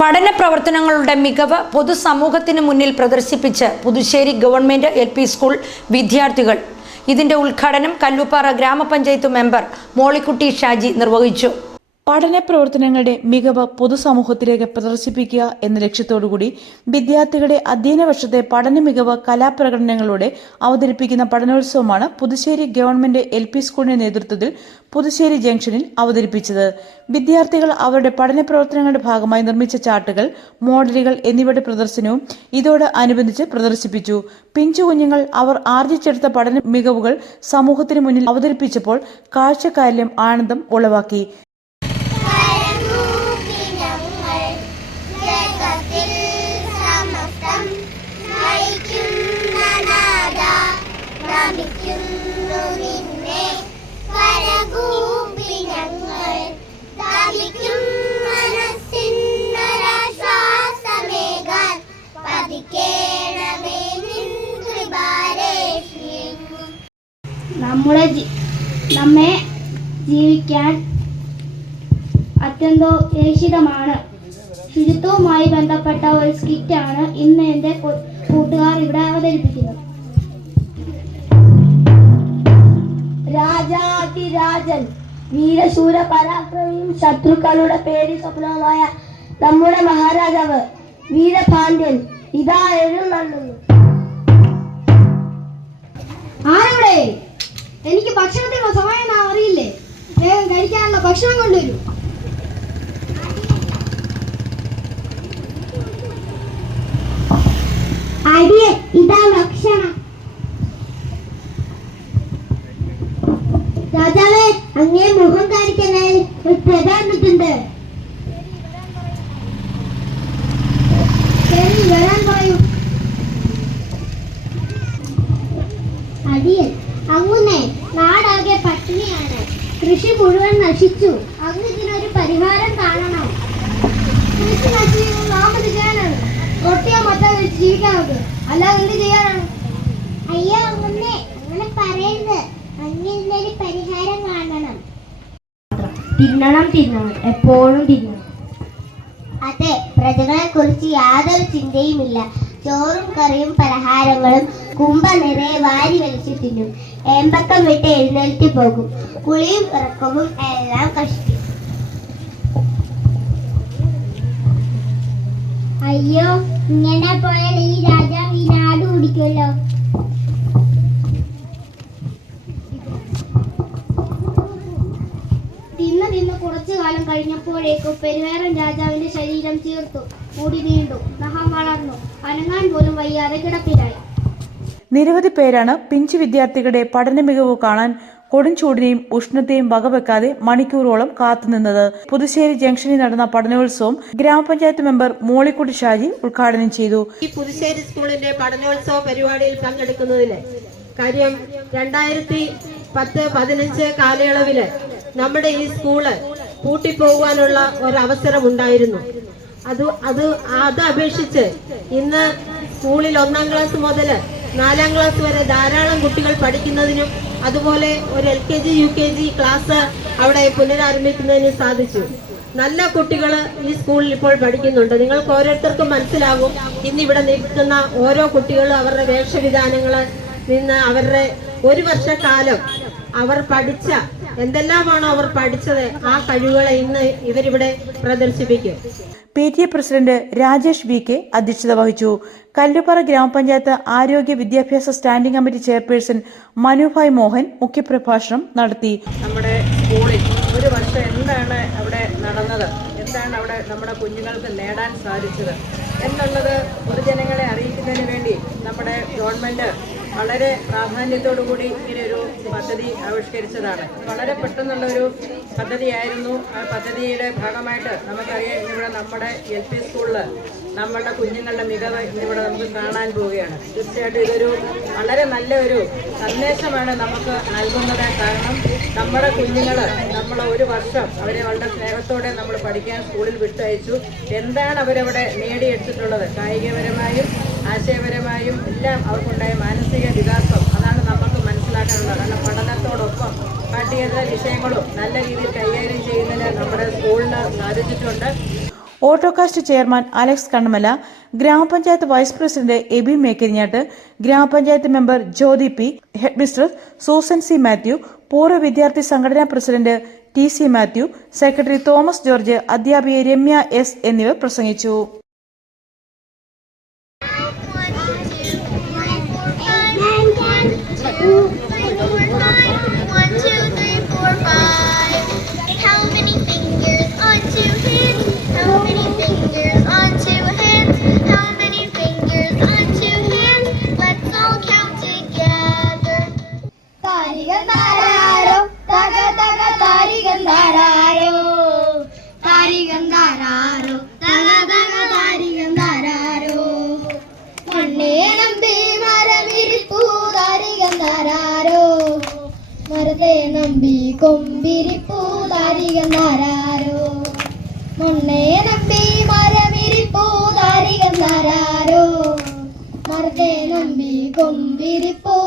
പഠന പ്രവർത്തനങ്ങളുടെ മികവ് പൊതുസമൂഹത്തിന് മുന്നിൽ പ്രദർശിപ്പിച്ച് Puthussery government L P school വിദ്യാർത്ഥികൾ. ഇതിന്റെ ഉദ്ഘാടനം കല്ലുപ്പാറ ഗ്രാമപഞ്ചായത്ത് മെമ്പർ മോളിക്കുട്ടി ഷാജി നിർവഹിച്ചു. പഠന പ്രവർത്തനങ്ങളുടെ മികവ് പൊതുസമൂഹത്തിലേക്ക് പ്രദർശിപ്പിക്കുക എന്ന ലക്ഷ്യത്തോടുകൂടി വിദ്യാർത്ഥികളുടെ അധ്യയന വർഷത്തെ പഠന മികവ് കലാപ്രകടനങ്ങളോടെ അവതരിപ്പിക്കുന്ന പഠനോത്സവമാണ് പുതുശ്ശേരി ഗവൺമെന്റ് എൽ പി സ്കൂളിന്റെ നേതൃത്വത്തിൽ പുതുശ്ശേരി ജംഗ്ഷനിൽ അവതരിപ്പിച്ചത്. വിദ്യാർത്ഥികൾ അവരുടെ പഠന പ്രവർത്തനങ്ങളുടെ ഭാഗമായി നിർമ്മിച്ച ചാർട്ടുകൾ മോഡലുകൾ എന്നിവയുടെ പ്രദർശനവും ഇതോട് അനുബന്ധിച്ച് പ്രദർശിപ്പിച്ചു. പിഞ്ചു കുഞ്ഞുങ്ങൾ അവർ ആർജിച്ചെടുത്ത പഠന മികവുകൾ സമൂഹത്തിന് മുന്നിൽ അവതരിപ്പിച്ചപ്പോൾ കാഴ്ചക്കാരിലും ആനന്ദം ഉളവാക്കി. നമിക്കുന്നു നിന്നെ. കരകൂപ്പി ഞങ്ങൾ നമ്മളെ നമ്മെ ജീവിക്കാൻ അത്യന്താപേക്ഷിതമാണ് ശുചിത്വവുമായി ബന്ധപ്പെട്ട ഒരു സ്കിറ്റാണ് ഇന്ന് എന്റെ കൂട്ടുകാർ ഇവിടെ അവതരിപ്പിക്കുന്നത്. രാജാതിരാജൻ വീരശൂര പരാക്രമിയും ശത്രുക്കളുടെ പേടി സ്വപ്നവുമായ നമ്മുടെ മഹാരാജാവ് വീരപാണ്ഡ്യൻ ഇതാ എഴുന്നള്ളുന്നു. ആരവിടെ? എനിക്ക് ഭക്ഷണത്തിനുള്ള സമയം അറിയില്ലേ? വേഗം കഴിക്കാനുള്ള ഭക്ഷണം കൊണ്ടുവരൂ. അടിയെ ഇതാ ഭക്ഷണം രാജാവേ അങ്ങേ മുഖം കാണിക്കാനായി ഒരു പ്രധാനത്തുണ്ട് ശരി വരാൻ പറയൂ. അടിയൻ അങ്ങുന്നേ നാടാകെ പട്ടിണിയാണ്. കൃഷി മുഴുവൻ നശിച്ചു. അങ്ങ് ഇതിനൊരു പരിഹാരം കാണണം. കൃഷി നശിച്ചു നാം ഇത് ചെയ്യാനാണ് റൊട്ടിയോ മറ്റോ ജീവിക്കാനത് അല്ലാതെ എന്ത് ചെയ്യാനാണ്? അയ്യോ അങ്ങുന്നേ അങ്ങനെ പറയരുത്. അങ്ങിതിനൊരു പരിഹാരം കാണണം. തിന്നണം തിന്നണം. എപ്പോഴും തിന്നണം. അതെ പ്രജകളെ കുറിച്ച് യാതൊരു ചിന്തയുമില്ല. ചോറും കറിയും പലഹാരങ്ങളും കുമ്പ നിറയെ വാരി വലിച്ചു തിന്നും. ഏമ്പക്കം വിട്ട് എഴുന്നേൽറ്റ് പോകും. കുളിയും ഇറക്കവും എല്ലാം കഷ്ടി അയ്യോ ഇങ്ങനെ പോയാൽ ഈ രാജാവ് ഈ നാട് കുടിക്കുമല്ലോ തിന്ന് തിന്ന് കുറച്ചു കാലം കഴിഞ്ഞപ്പോഴേക്കും പെരുവേറൻ രാജാവിന്റെ ശരീരം ചീർത്തു. മുടി നീണ്ടു. നഖം വളർന്നു. അനങ്ങാൻ പോലും വയ്യാതെ കിടപ്പിലായി. നിരവധി പേരാണ് പിഞ്ചു വിദ്യാർത്ഥികളുടെ പഠന മികവ് കാണാൻ കൊടുംചൂടിനെയും ഉഷ്ണത്തെയും വകവെക്കാതെ മണിക്കൂറോളം കാത്തുനിന്നത് പുതുശ്ശേരി ജംഗ്ഷനിൽ നടന്ന പഠനോത്സവം ഗ്രാമപഞ്ചായത്ത് മെമ്പർ മോളിക്കുട്ടി ഷാജി ഉദ്ഘാടനം ചെയ്തു. ഈ പുതുശ്ശേരി സ്കൂളിന്റെ പഠനോത്സവ പരിപാടിയിൽ പങ്കെടുക്കുന്നതിന് കാര്യം രണ്ടായിരത്തി പത്ത് പതിനഞ്ച് കാലയളവിൽ നമ്മുടെ ഈ സ്കൂൾ പൂട്ടിപ്പോകുവാനുള്ള ഒരവസരം ഉണ്ടായിരുന്നു അത് അത് അത് അപേക്ഷിച്ച് ഇന്ന് സ്കൂളിൽ ഒന്നാം ക്ലാസ് മുതൽ നാലാം ക്ലാസ് വരെ ധാരാളം കുട്ടികൾ പഠിക്കുന്നതിനും അതുപോലെ ഒരു L K G U K G class അവിടെ പുനരാരംഭിക്കുന്നതിനും സാധിച്ചു. നല്ല കുട്ടികൾ ഈ സ്കൂളിൽ ഇപ്പോൾ പഠിക്കുന്നുണ്ട്. നിങ്ങൾക്ക് ഓരോരുത്തർക്കും മനസ്സിലാകും ഇന്നിവിടെ നിൽക്കുന്ന ഓരോ കുട്ടികളും അവരുടെ വേഷവിധാനങ്ങൾ നിന്ന് അവരുടെ ഒരു വർഷക്കാലം അവർ പഠിച്ച എന്തെല്ലാമാണോ അവർ പഠിച്ചത് ആ കഴിവുകളെ ഇന്ന് ഇവരിവിടെ പ്രദർശിപ്പിക്കും. P T A president Rajesh V K അധ്യക്ഷത വഹിച്ചു. കല്ലുപാറ ഗ്രാമപഞ്ചായത്ത് ആരോഗ്യ വിദ്യാഭ്യാസ standing committee chairperson Manubhai Mohan മുഖ്യപ്രഭാഷണം നടത്തി. നമ്മുടെ സ്കൂളിൽ ഒരു വർഷം എന്താണ് അവിടെ നടന്നത്? എന്താണ് അവിടെ നമ്മുടെ കുഞ്ഞുങ്ങൾക്ക് നേടാൻ സാധിച്ചത്? എന്നുള്ളത് പൊതുജനങ്ങളെ അറിയിക്കുന്നതിന് വേണ്ടി നമ്മുടെ ഗവൺമെന്റ് വളരെ പ്രാധാന്യത്തോടുകൂടി ഇങ്ങനെ ഒരു പദ്ധതി ആവിഷ്കരിച്ചതാണ്. വളരെ പെട്ടെന്നുള്ള ഒരു പദ്ധതിയായിരുന്നു. ആ പദ്ധതിയുടെ ഭാഗമായിട്ട് നമുക്കറിയാം ഇവിടെ നമ്മുടെ എൽ പി സ്കൂളിൽ നമ്മുടെ കുഞ്ഞുങ്ങളുടെ മികവ് ഇന്നിവിടെ നമുക്ക് കാണാൻ പോവുകയാണ്. തീർച്ചയായിട്ടും ഇതൊരു വളരെ നല്ല ഒരു സന്ദേശമാണ് നമുക്ക് നൽകുന്നത്. കാരണം നമ്മുടെ കുഞ്ഞുങ്ങൾ നമ്മൾ ഒരു വർഷം അവരെ വളരെ സ്നേഹത്തോടെ നമ്മൾ പഠിക്കാൻ സ്കൂളിൽ വിട്ടയച്ചു. എന്താണ് അവരവിടെ നേടിയെടുത്തിട്ടുള്ളത്? കായികപരമായും ആശയപരമായും എല്ലാം അവർക്കുണ്ടായ മാനസിക വികാസം അതാണ് നമുക്ക് മനസ്സിലാക്കാനുള്ളത് കാരണം. പഠനത്തോടൊപ്പം പാഠ്യേതര വിഷയങ്ങളും നല്ല രീതിയിൽ കൈകാര്യം ചെയ്യുന്നതിന് നമ്മുടെ സ്കൂളിന് സാധിച്ചിട്ടുണ്ട്. ഓട്ടോകാസ്റ്റ് ചെയർമാൻ അലക്സ് കണ്ണമല ഗ്രാമപഞ്ചായത്ത് വൈസ് പ്രസിഡന്റ് എബി മേക്കരിഞ്ഞാട്ട് ഗ്രാമപഞ്ചായത്ത് member Jyothi P headmistress Susan C Mathew പൂർവ വിദ്യാർത്ഥി സംഘടനാ president T C Mathew secretary Thomas George അധ്യാപിക രമ്യ എസ് എന്നിവർ പ്രസംഗിച്ചു. താരികന്താരാരോ? തക തക താരികന്താരാരോ? താരികന്താരാരോ? തക തക താരികന്താരാരോ? മണ്ണേ നമ്പി മരമിരിപ്പൂ താരികന്താരാരോ? മരത്തെ നമ്പി കൊമ്പിരിപ്പൂ താരികന്താരാരോ? മണ്ണേ നമ്പി മരമിരിപ്പൂ താരികന്താരാരോ? മരത്തെ നമ്പി കൊമ്പിരിപ്പൂ